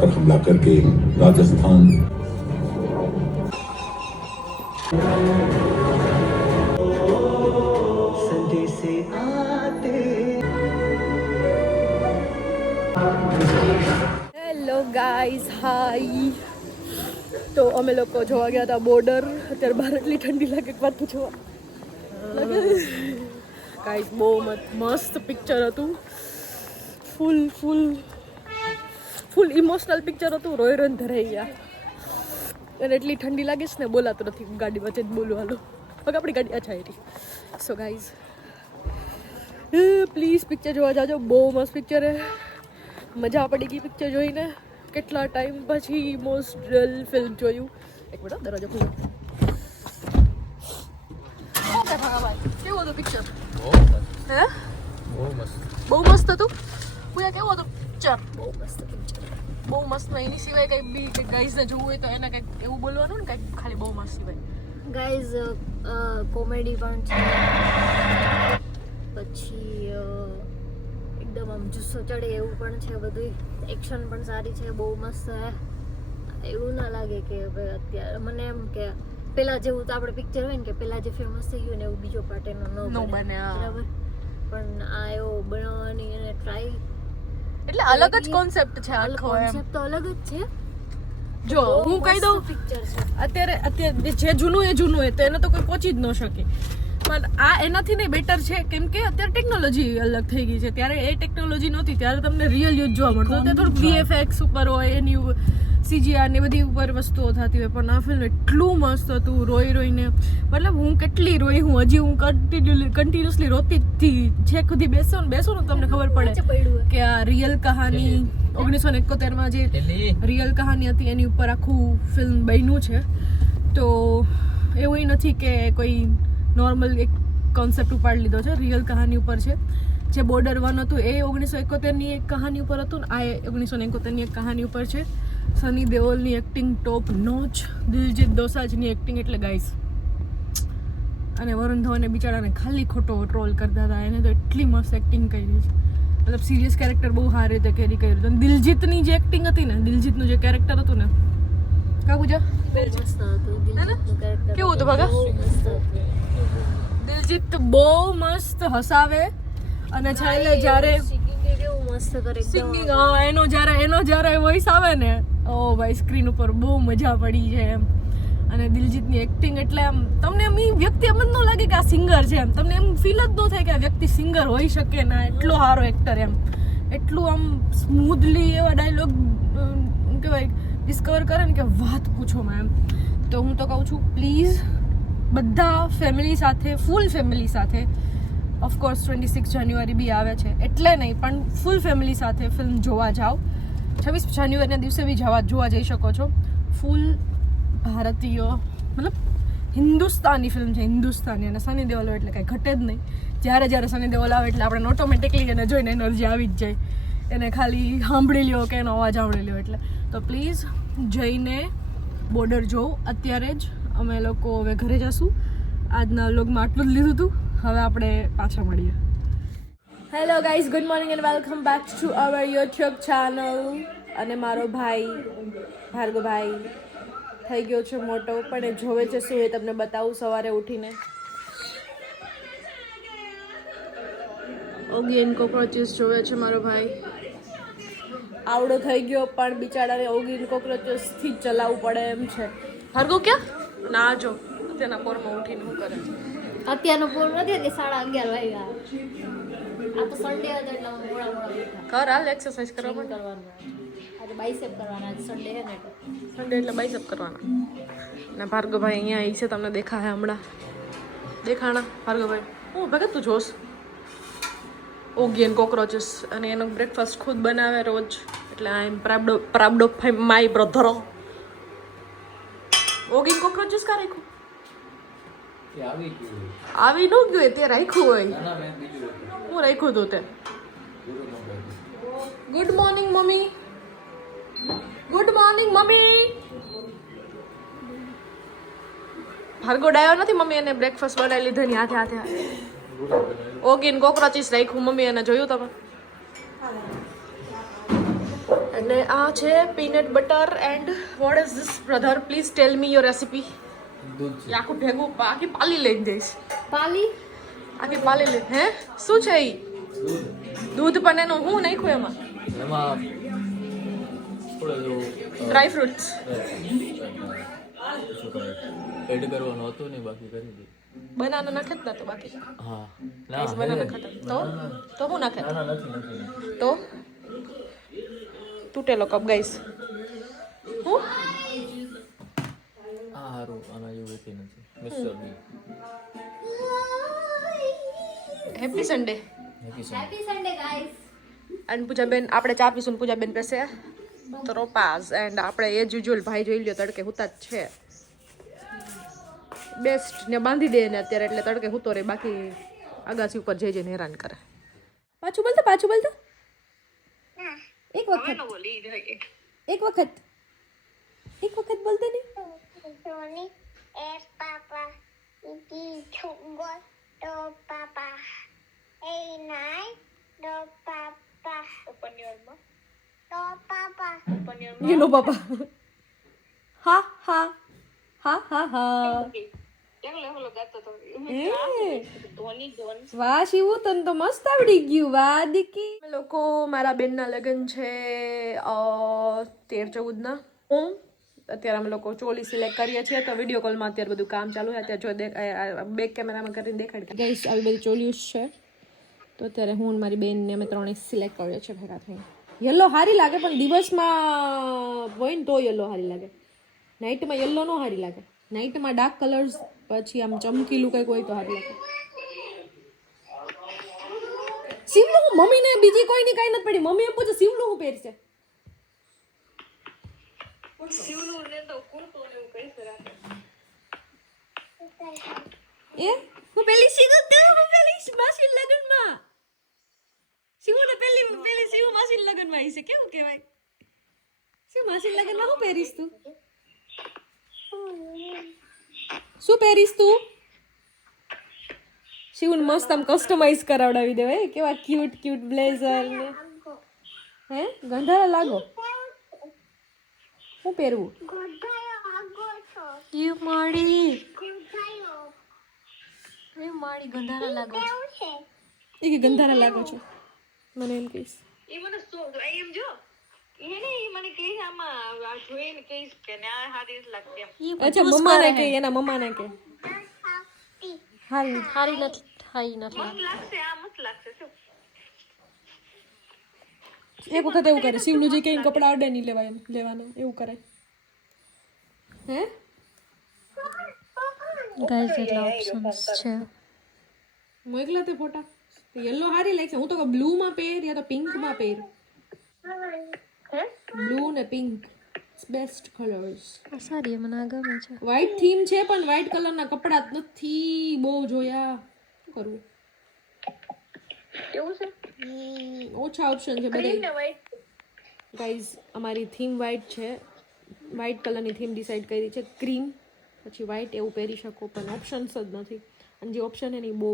पर हमला करके राजस्थान હેલો ગાઈઝ, હાય. તો અમે લોકો જોવા ગયા હતા બોર્ડર. અત્યારે બહાર એટલી ઠંડી લાગે કે વાત પૂછવા લાગે. ગાઈઝ બહુ મસ્ત પિક્ચર હતું. ફૂલ ઇમોશનલ પિક્ચર હતું. રોઈ રોઈને ધરાઈ ગયા. અને એટલી ઠંડી લાગે છે ને બોલાતું નથી. ગાડી વચ્ચે જ બોલું હાલો. હવે આપણી ગાડી અચ્છા એરી. સો ગાઈઝ પ્લીઝ પિક્ચર જોવા જાજો. બહુ મસ્ત પિક્ચર હે. મજા પડી ગઈ પિક્ચર જોઈને. કેટલા ટાઈમ પછી ઇમોશનલ ફિલ્મ જોયું. એક મિનિટ દરવાજો ખોલો. કેવું હતું પિક્ચર? હે બહુ મસ્ત હતું. પૂજા કેવું હતું પિક્ચર? બહુ મસ્ત પિક્ચર. બહુ મસ્ત. એની સિવાય કંઈક બી કંઈક ગાઈઝને જોવું હોય તો એને કંઈક એવું બોલવાનું ને કંઈક ખાલી બહુ મસ્ત સિવાય. ગાઈઝ કોમેડી પણ છે, પછી એકદમ આમ જુસ્સો ચડે એવું પણ છે બધું. એક્શન પણ સારી છે, બહુ મસ્ત છે. એવું ના લાગે કે ભાઈ અત્યારે મને એમ કે પેલા જેવું તો આપણે પિક્ચર હોય ને કે પેલા જે ફેમસ થઈ ગયું ને એવું બીજો પાર્ટ એનો ન બને. બરાબર, પણ આ એવો બનાવવાની એને ટ્રાય, એટલે અલગ જ કોન્સેપ્ટ છે આખો. કોન્સેપ્ટ તો અલગ જ છે. જો હું કહી દઉં, પિક્ચર છે અત્યારે જે જૂનું એ જૂનું હોય તો એને તો કોઈ પહોંચી જ ન શકે. પણ આ એનાથી નહીં બેટર છે, કેમ કે અત્યારે ટેકનોલોજી અલગ થઈ ગઈ છે. ત્યારે એ ટેકનોલોજી નહોતી, ત્યારે તમને રિયલ યુઝ જોવા મળતો. અત્યારે થોડુંક VFX ઉપર હોય, એની CGI ને બધી ઉપર વસ્તુઓ થતી હોય. પણ આ ફિલ્મ એટલું મસ્ત હતું. રોઈને મતલબ હું કેટલી રોઈ. હું હજી હું કન્ટિન્યુઅસલી રોતી જ હતી. છેક સુધી બેસો ને તમને ખબર પડે કે આ રિયલ કહાની 1971 જે રિયલ કહાની હતી એની ઉપર આખું ફિલ્મ બન્યું છે. તો એવું નથી કે કોઈ નોર્મલ એક કોન્સેપ્ટ ઉપાડી લીધો છે. રિયલ કહાની ઉપર છે. જે બોર્ડર 1 હતું એ 1971ની એક કહાની ઉપર હતું ને આ 1971ની એક કહાની ઉપર છે. સની દેઓલની એક્ટિંગ ટોપ નોચ. દિલજીત દોસાંજની એક્ટિંગ એટલે ગાઈસ. અને વરુણ ધવને બિચારાને ખાલી ખોટો ટ્રોલ કરતા હતા. એને તો એટલી મસ્ત એક્ટિંગ કરી છે. મતલબ સિરિયસ કેરેક્ટર બહુ સારી રીતે કેરી કર્યું હતું. દિલજીતની જે એક્ટિંગ હતી ને, દિલજીતનું જે કેરેક્ટર હતું ને, કા પૂજા મસ્ત હતું. દિલજીતનું કેરેક્ટર કેવું હતું ભગા? દિલજીત બહુ મસ્ત હસાવે. અને છેલ્લે જ્યારે સિંગિંગ એનો જ્યારે વોઇસ આવે ને, ઓ ભાઈ સ્ક્રીન ઉપર બહુ મજા પડી છે એમ. અને દિલજીતની એક્ટિંગ એટલે આમ તમને એમ વ્યક્તિ એમ જ ન લાગે કે આ સિંગર છે એમ. તમને એમ ફીલ જ ન થાય કે આ વ્યક્તિ સિંગર હોઈ શકે ના. એટલો સારો એક્ટર એમ. એટલું આમ સ્મૂધલી એવા ડાયલોગ કહેવાય ડિસ્કવર કરે ને કે વાત પૂછો માં એમ. તો હું તો કહું છું પ્લીઝ બધા ફેમિલી સાથે, ફૂલ ફેમિલી સાથે, ઓફકોર્સ 26 જાન્યુઆરી બી આવે છે એટલે નહીં, પણ ફૂલ ફેમિલી સાથે ફિલ્મ જોવા જાઓ. 26 જાન્યુઆરીના દિવસે બી જોવા જઈ શકો છો. ફૂલ ભારતીય મતલબ હિન્દુસ્તાની ફિલ્મ છે. હિન્દુસ્તાની. અને સની દેઓલ એટલે કાંઈ ઘટે જ નહીં. જ્યારે સની દેઓલ આવે એટલે આપણે ઓટોમેટિકલી એને જોઈને એનર્જી આવી જ જાય. એને ખાલી સાંભળી લ્યો કે એનો અવાજ સાંભળી લ્યો એટલે. તો પ્લીઝ જઈને બોર્ડર જોવો અત્યારે જ. અમે લોકો હવે ઘરે જશું. આજના વ્લોગમાં આટલું જ લીધું હતું. હવે આપણે પાછા મળીએ. Hello guys, good morning and welcome back to our YouTube channel. અને મારો ભાઈ ભાર્ગવભાઈ થઈ ગયો છે મોટો, પણ એ જોવે છે શું એ તમને બતાવું સવારે ઉઠીને. ઓગી એન્ડ કોક્રોચીસ જોવે છે મારો ભાઈ. આવડો થઈ ગયો પણ બિચારાને ઓગી એન્ડ કોક્રોચીસથી જ ચલાવવું પડે એમ છે. ભાર્ગવ ક્યાં ના જો તેના પોરમાં ઉઠીને શું કરે છે. અત્યારનો પોર નથી, 11:30 વાગ્યા. આ તો સન્ડે હતો એટલે મોડા કર હાલ એક્સરસાઇઝ કરવા કરવાનું. આજે બાઇસેપ કરવાના. આજે સન્ડે છે ને સન્ડે એટલે બાઇસેપ કરવાના. અને ભાર્ગવભાઈ અહીંયા આવી છે, તમને દેખાય હમણાં દેખાણા. ભાર્ગવભાઈ હું ભગત તું જોશ ઓગી એન્ડ કોક્રોચીસ. અને એનો બ્રેકફાસ્ટ ખુદ બનાવે રોજ. એટલે I am proud of my brother. Oggy and cockroaches કા રાખ્યું? આવી ન ગયું તે રાખ્યું હોય. હું રાખ્યું હતું તે. Good morning mummy. Good morning mummy. Bhargav ડાયો નથી. મમ્મી એને બ્રેકફાસ્ટ બનાવી લીધો ની હાથે. ઓગીન કોક્રોચીસ રાખ્યું મમ્મી એને. જોયું તમે? અને આ છે peanut butter and what is this brother please tell me your recipe. આખું ભેગું આખી પાલી લઈને જઈશ. પાલી આખી પાલી લઈ હે શું છે ઈ દૂધ પણ એનું હું નાખ્યું એમાં ડ્રાય ફ્રૂટ્સ એડ કરવાનું હતું ને બાકી કરી દીધું. બનાના નાખે જ તો બાકી હા ગાઈસ બનાના ખાતા તો હું નાખે નથી તો તૂટેલો કપ ગાઈસ હું આ હારું આના જેવું એકે નથી mister B. Happy Sunday. Happy happy Sunday guys. અને પૂજાબેન આપણે ચા પીશું ને પૂજાબેન પેસે ત્રોપાઝ એન્ડ આપણે એ જ યુઝ્યુઅલ ભાઈ જોઈ લ્યો તડકે હુતા જ છે બેસ્ટ ને બાંધી દે ને અત્યારે એટલે તડકે હુતો રહે બાકી અગાસી ઉપર જઈ જઈને હેરાન કરે. પાછું બોલતો એક વખત બોલતો નહીં. Tony es papa y chungo do papa. Hey night do papa. Open your mouth. Do papa. Open your mouth. You know papa. હા હા હા હા હા. વાહ શિવું તને તો મસ્ત આવડી ગયું. વાહ દીકી. લોકો મારા બેનના લગ્ન છે 13-14 ના. હું અત્યારે અમે લોકો ચોલી સિલેક્ટ કરીએ છીએ તો વિડીયો કોલમાં અત્યારે બધું કામ ચાલુ છે. અત્યારે જો બેક કેમેરામાં કરીને દેખાડી ગાઈસ આવી બધી ચોલીસ છે તો અત્યારે હું મારી બેનને અમે ત્રણેય સિલેક્ટ કરીએ છીએ ભેગા થઈને. યલો સારી લાગે પણ દિવસમાં હોય ને તો યલો સારી લાગે. નાઇટમાં યલો ન સારી લાગે. નાઇટમાં ડાર્ક કલર્સ પછી આમ ચમકીલું કંઈક હોય તો સારું લાગે. શિવલું હું મમ્મીને બીજી કોઈની કાંઈ નથી પડી. મમ્મીએ પૂછે શિવલું હું પહેરશે એ હું પેલી શિવ માસી લગનમાં શિવને પેલી શિવ માસી લગનમાં આવી છે કેવું કહેવાય શિવ માસી લગનમાં હું પહેરીશ તું શું પહેરીશ તું શિવને મસ્ત આમ કસ્ટમાઇઝ કરાવડાવી દેવાય કેવા ક્યુટ બ્લેઝર ને હે ગંધારા લાગો હું પહેરવું યુ માડી ગંધારા લાગો છો. એ કે ગંધારા લાગો છો મને એમ કહીશ. અચ્છા મમ્માને કે એના મમ્માને કે હારી નથી એક વખત એવું કરે શિવલું જે કઈ કપડા ઓર્ડર નહીં લેવાના એવું કરે હે ગાઈસ એટલા ઓપ્શન્સ છે. મોકલા તે ફોટા યલો હારી લાગશે. હું તો બ્લુ માં પહેર યા તો પિંક માં પહેર. બ્લુ ને પિંક બેસ્ટ કલર્સ. આ સારી મને આ ગમે છે. વ્હાઈટ થીમ છે પણ વ્હાઈટ કલરના કપડા જ નથી બહુ જોયા શું કરવું ઓછા ઓપ્શન છે બધા. ગાઈઝ અમારી થીમ વ્હાઈટ છે. વ્હાઈટ કલરની થીમ ડિસાઈડ કરી છે ક્રીમ પછી વ્હાઈટ એવું પહેરી શકો પણ ઓપ્શન્સ જ નથી અને જે ઓપ્શન એની બહુ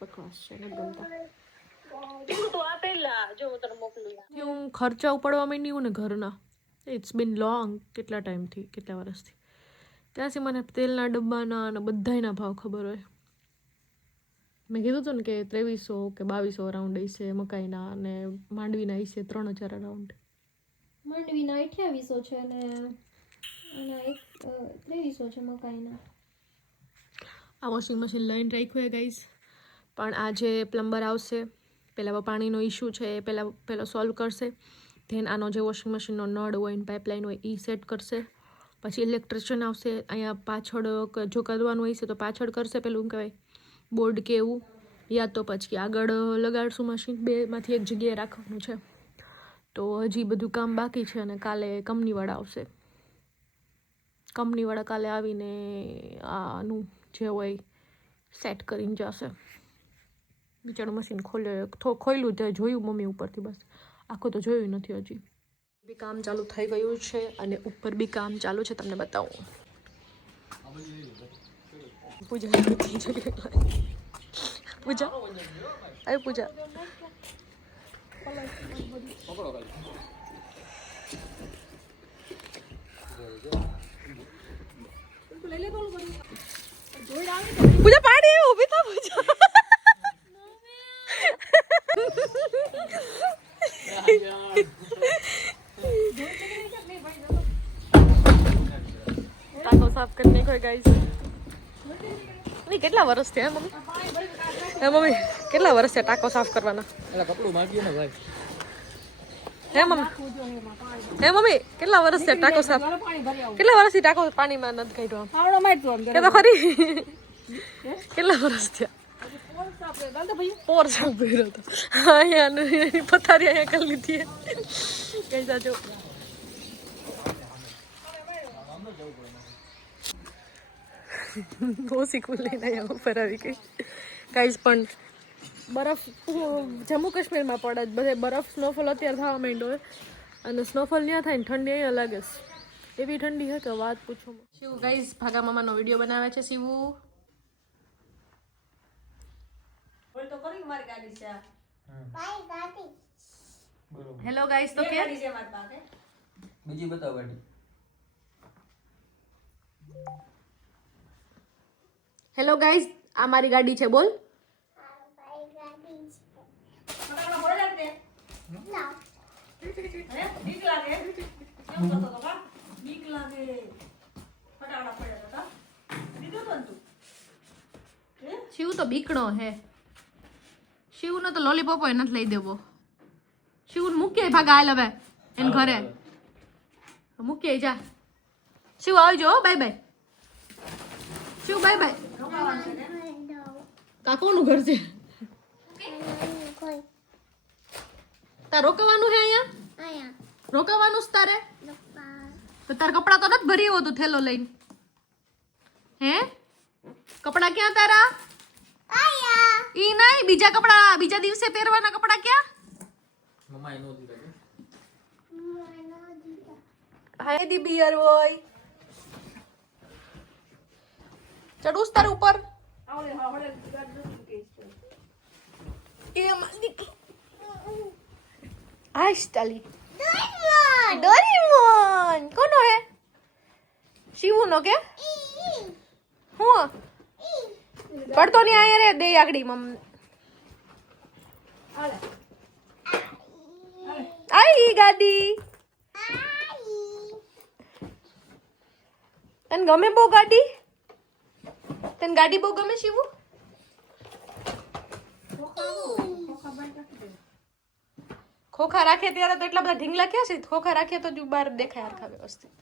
બકવાસ છે નથી ગમતા. હું ખર્ચા ઉપાડવા માંડી ને ઘરના ઇટ્સ બીન લોંગ કેટલા ટાઈમથી કેટલા વર્ષથી ત્યાંથી મને તેલના ડબ્બાના અને બધાયના ભાવ ખબર હોય. મેં કીધું હતું ને કે 2300 કે 2200 અરાઉન્ડ હશે મકાઈના અને માંડવીના હશે 3000 અરાઉન્ડ. માંડવીના 2800 છે અને એના 2300 છે મકાઈના. આ વોશિંગ મશીન લઈને રાખ્યું હે ગાઈઝ પણ આ જે પ્લમ્બર આવશે પહેલાં પાણીનો ઇશ્યુ છે એ પહેલો સોલ્વ કરશે. ધેન આનો જે વોશિંગ મશીનનો નળ હોય ને પાઇપલાઇન હોય એ સેટ કરશે. પછી ઇલેક્ટ્રિશિયન આવશે અહીંયા પાછળ જો કરવાનું હોય છે તો પાછળ કરશે પેલું શું કહેવાય બોર્ડ કે એવું યા તો પછી આગળ લગાડશું મશીન. બેમાંથી એક જગ્યાએ રાખવાનું છે તો હજી બધું કામ બાકી છે અને કાલે કંપનીવાળા આવશે. કંપનીવાળા કાલે આવીને આનું જે હોય સેટ કરીને જશે. બિચારું મશીન ખોલ્યું તે જોયું મમ્મી ઉપરથી બસ આખું તો જોયું નથી હજી. બી કામ ચાલુ થઈ ગયું છે અને ઉપર બી કામ ચાલુ છે તમને બતાવું. પૂજા પૂજા આવી પૂજા પૂજા પાડી ઊભી થા પૂજા टाको साफ करने को है गाइस नहीं કેટલા વર્ષ થયા મમ્મી હે મમ્મી કેટલા વર્ષ થયા ટાકો સાફ કરવાના એલા કપડું માંગીએ ને ભાઈ હે મમ્મી કેટલા વર્ષ થયા ટાકો સાફ કેટલા વર્ષથી ટાકો પાણીમાં નથી કાઢ્યો આવડો મારતો આમ કે તો ખરી કેટલા વર્ષ થયા પોર સાફ કર્યો તો અહીંયા પથારી અહીંયા કરી લીધી કઈ સાચું ઓછી કુલ લઈને અહીંયા ઉપર આવી ગઈ ગાઈઝ પણ બરફ જમ્મુ કાશ્મીરમાં પડે બધે બરફ સ્નોફોલ અત્યારે થવા માંડ્યો અને સ્નોફોલ ત્યાં થાય ને ઠંડી અહીંયા લાગે છે એવી ઠંડી છે કે વાત પૂછો શિવ ગાઈઝ ભાગા મામાનો વિડીયો બનાવે છે શિવુ હેલો ગાઈઝ તો કે બીજી બતાવ ગાડી હેલો ગાઈઝ આ મારી ગાડી છે બોલ શિવ તો બીકણો હે શિવ નો તો લોલીપોપ નથી લઈ દેવો શિવ મૂકે ભાગા હાલ હવે એને ઘરે મૂકે જા શિવ આવજો bye bye Shiv bye bye કાકોનું ઘર છે તાર રોકવાનું હે અહીંયા રોકવાનું છે તારે તો તાર કપડા તો નથી ભરી આવ્યો તું થેલો લઈને હે કપડા ક્યાં તારા ઈ નહીં બીજા કપડા બીજા દિવસે પહેરવાના કપડા ક્યાં મમ્મા એનો દીધા હાય દી બિયર બોય ચડુસ તાર ઉપર એ દીકરો આશ તાલી ડોરેમોન કોનો હે શિવુનો કે હું પડતો નહીં આયા રે દે આગડી મમ આઈ ગાડી તને ગમે બહુ ગાડી તને ગાડી બહુ ગમે શિવુ ખોખા રાખે ત્યારે તો એટલા બધા ઢીંગલા ક્યાં છે ખોખા રાખે તો જ બહાર દેખાય હરખા વ્યવસ્થિત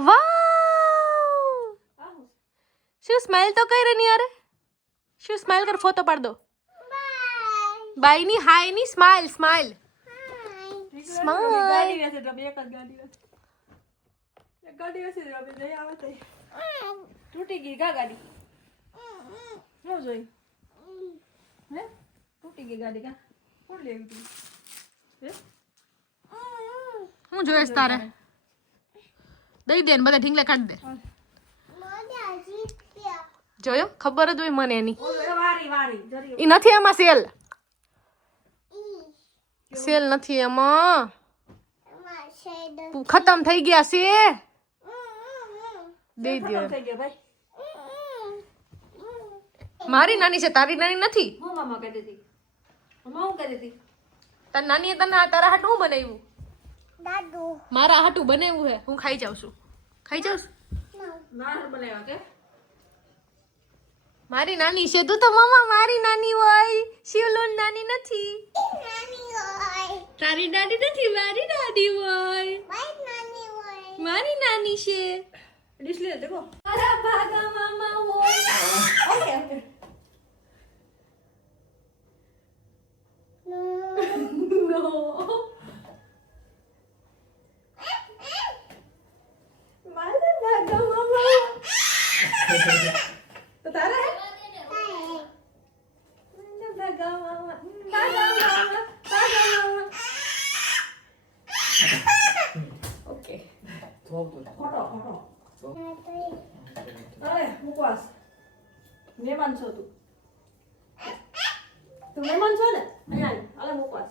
વાવ શું સ્માઈલ તો કઈ રહી યાર શું સ્માઈલ કર ફોટો પાડ દો બાય ની હાય ની સ્માઈલ સ્માઈલ સ્માઈલ તૂટી ગઈ કા ગાડી હું જોઈ હે તૂટી ગઈ ગાડી કા કોણ લેવી તું હે હું જોઈશ તારે દઈ દે ને બધા ઢીંગલે કાઢી દે જોયો ખબર જ હોય મને એની ઈ નથી એમાં સેલ સેલ નથી એમાં ખતમ થઈ ગયા છે દઈ દે મારી નાની છે તારી નાની નથી હું મામા કહી દેતી મમ્મા હું કહી દેતી તારી નાનીએ તને તારા હાટું હું બનાવ્યું દાદુ મારા હાટું બનાવ્યું હે હું ખાઈ જાઉં છું ખાઈ જાઉં મારા બનાવ્યા કે મારી નાની છે તું તો મમ્મા મારી નાની હોય શિવલોન નાની નથી તારી નાની નથી મારી નાની હોય મારી નાની છે ડિસ્પ્લે દેખો અરે ભાગા મામા હોય ઓકે ઓકે નો મારા ભાગા મામા તો તારા હે ભાગા મામા ભાગા મામા ભાગા મામા ઓકે ફોટો અરે મુકવાસ મહેમાન છો તું તું મહેમાન છો ને અહીંયા આવી હાલે મુકવાસ